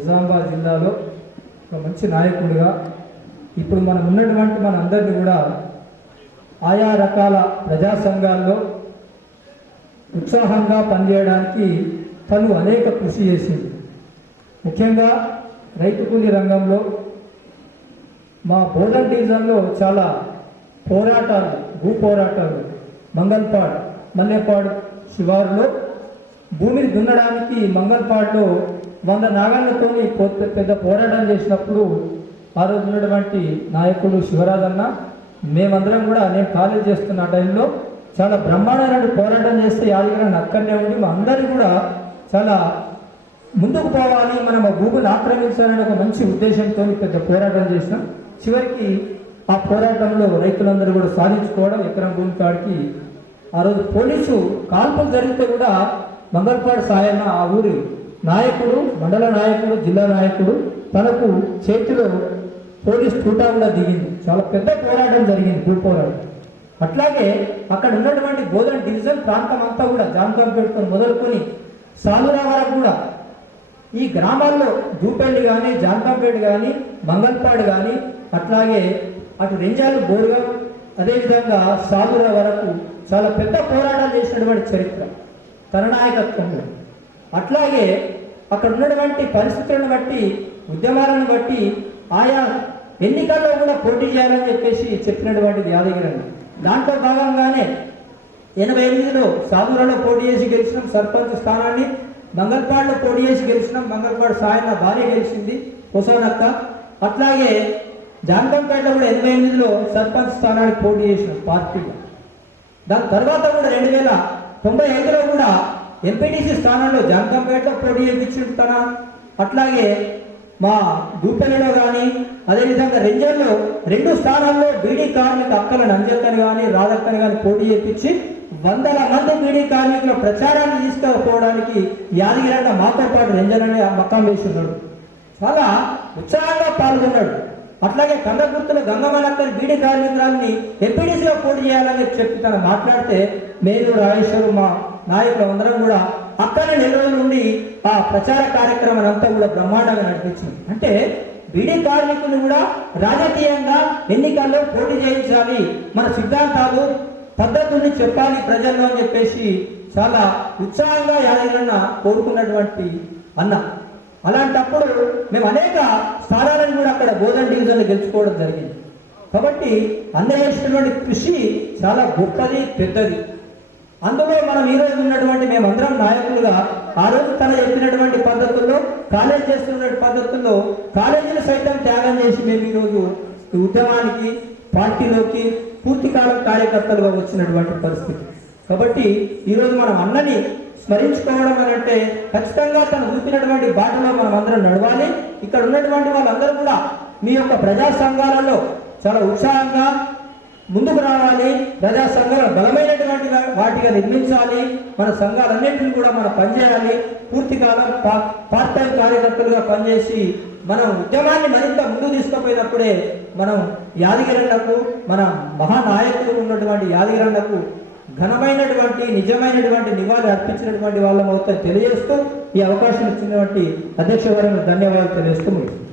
నిజామాబాద్ జిల్లాలో ఒక మంచి నాయకుడిగా ఇప్పుడు మనం ఉన్నటువంటి మన అందరినీ కూడా ఆయా రకాల ప్రజా సంఘాల్లో ఉత్సాహంగా పనిచేయడానికి తను అనేక కృషి చేసింది. ముఖ్యంగా రైతు కూలి రంగంలో మా బోధన్ డివిజన్లో చాలా పోరాటాలు భూ పోరాటాలు మంగల్పాడ్ మల్లెపాడు శివారులో భూమిని దున్నడానికి మంగల్పాడులో వంద నాగళ్ళతోని పెద్ద పెద్ద పోరాటం చేసినప్పుడు ఆ రోజు ఉన్నటువంటి నాయకుడు శివరాజన్న మేమందరం కూడా నేను కాలేజ్ చేస్తున్న ఆ టైంలో చాలా బ్రహ్మాండమైన పోరాటం చేస్తే యాదగిరి అక్కడనే ఉండి మా అందరినీ కూడా చాలా ముందుకు పోవాలి మనం ఆ భూమిని ఆక్రమించాలని ఒక మంచి ఉద్దేశంతో పెద్ద పోరాటం చేసినాం. చివరికి ఆ పోరాటంలో రైతులందరూ కూడా సాధించుకోవడం ఎకరం భూమి కాడికి. ఆ రోజు పోలీసు కాల్పులు జరిగితే కూడా మంగళపాడు సాయన్న ఆ ఊరి నాయకుడు మండల నాయకుడు జిల్లా నాయకుడు తనకు చేతిలో పోలీస్ తూటా దిగింది. చాలా పెద్ద పోరాటం జరిగింది భూ పోరాటం. అట్లాగే అక్కడ ఉన్నటువంటి గోధన్ డివిజన్ ప్రాంతం అంతా కూడా జామకంపేటతో మొదలుకొని సాలురా వరకు కూడా. ఈ గ్రామాల్లో జూపల్లి కానీ జాంకంపేట కానీ మంగల్పాడు కానీ అట్లాగే అటు రెంజాలు బోరుగా అదేవిధంగా సాలురా వరకు చాలా పెద్ద పోరాటాలు చేసినటువంటి చరిత్ర. తన నాయకత్వంలో. అట్లాగే అక్కడ ఉన్నటువంటి పరిస్థితులను బట్టి ఉద్యమాలను బట్టి ఆయా ఎన్నికల్లో కూడా పోటీ చేయాలని చెప్పేసి చెప్పినటువంటి యాదగిరి దాంట్లో భాగంగానే ఎనభై ఎనిమిదిలో సాధులలో పోటీ చేసి గెలిచినాం సర్పంచ్ స్థానాన్ని. మంగళపాడులో పోటీ చేసి గెలిచినాం మంగళపాడు సాయన్న భార్య గెలిచింది హుసానక్క. అట్లాగే జానకంపేటలో కూడా ఎనభై ఎనిమిదిలో సర్పంచ్ స్థానానికి పోటీ చేసినాం పార్టీగా. దాని తర్వాత కూడా రెండు వేల తొంభై ఐదులో కూడా ఎంపీటీసీ స్థానంలో జానకంపేటలో పోటీ చేయించింది తన అట్లాగే మా దూపెలలో కానీ అదేవిధంగా రెంజర్లో రెండు స్థానాల్లో బీడీ కార్మిక అక్కల నంజక్కని కానీ రాధక్కని కానీ పోటీ చేయించి వందల మంది బీడీ కార్మికుల ప్రచారాన్ని తీసుకుపోవడానికి యాదగిరన్న మాతో పాటు రెంజర్ అనే మక్కం వేసి చాలా ఉత్సాహంగా పాల్గొన్నాడు. అట్లాగే కందగుర్తుల గంగమ్మలక్కని బీడీ కార్మికురాలని ఎంపీడీసీలో పోటీ చేయాలని చెప్పి తను మాట్లాడితే మేలు రాజేశ్వరు మా నాయకులు అందరం కూడా అక్కడ నెల రోజుల నుండి ఆ ప్రచార కార్యక్రమం అంతా కూడా బ్రహ్మాండంగా నడిపించింది. అంటే బీడీ కార్మికులు కూడా రాజకీయంగా ఎన్నికల్లో పోటీ చేయించాలి. మన సిద్ధాంతాలు పద్ధతుల్ని చెప్పాలి ప్రజల్లో అని చెప్పేసి చాలా ఉత్సాహంగా యాదగిరన్న కోరుకున్నటువంటి అన్న. అలాంటప్పుడు మేము అనేక స్థానాలను కూడా అక్కడ బోధన డివిజన్లో గెలుచుకోవడం జరిగింది. కాబట్టి అన్న చేసినటువంటి కృషి చాలా గొప్పది పెద్దది. అందులో మనం ఈ రోజు ఉన్నటువంటి మేమందరం నాయకులుగా ఆ రోజు తన చెప్పినటువంటి పద్ధతుల్లో కాలేజ్ చేస్తున్న పద్ధతుల్లో కాలేజీలు సైతం త్యాగం చేసి మేము ఈరోజు ఈ ఉద్యమానికి పార్టీలోకి పూర్తికాలం కార్యకర్తలుగా వచ్చినటువంటి పరిస్థితి. కాబట్టి ఈరోజు మనం అన్నని స్మరించుకోవడం అని అంటే ఖచ్చితంగా తను చూపినటువంటి బాటలో మనం అందరం నడవాలి. ఇక్కడ ఉన్నటువంటి వాళ్ళందరూ కూడా మీ యొక్క ప్రజా సంఘాలలో చాలా ఉత్సాహంగా ముందుకు రావాలి. ప్రజా సంఘాలు బలమైనటువంటి వాటిగా నిర్మించాలి. మన సంఘాలన్నింటినీ కూడా మనం పనిచేయాలి. పూర్తి కాలం పా- పార్ట్ టైం కార్యకర్తలుగా పనిచేసి మనం ఉద్యమాన్ని మరింత ముందుకు తీసుకుపోయినప్పుడే మనం యాదగిరన్నకు మన మహానాయకులు ఉన్నటువంటి యాదగిరన్నకు ఘనమైనటువంటి నిజమైనటువంటి నివాళి అర్పించినటువంటి వాళ్ళం అవుతాం తెలియజేస్తూ ఈ అవకాశం ఇచ్చినటువంటి అధ్యక్ష ధన్యవాదాలు తెలియజేస్తూ ముగిస్తున్నాను.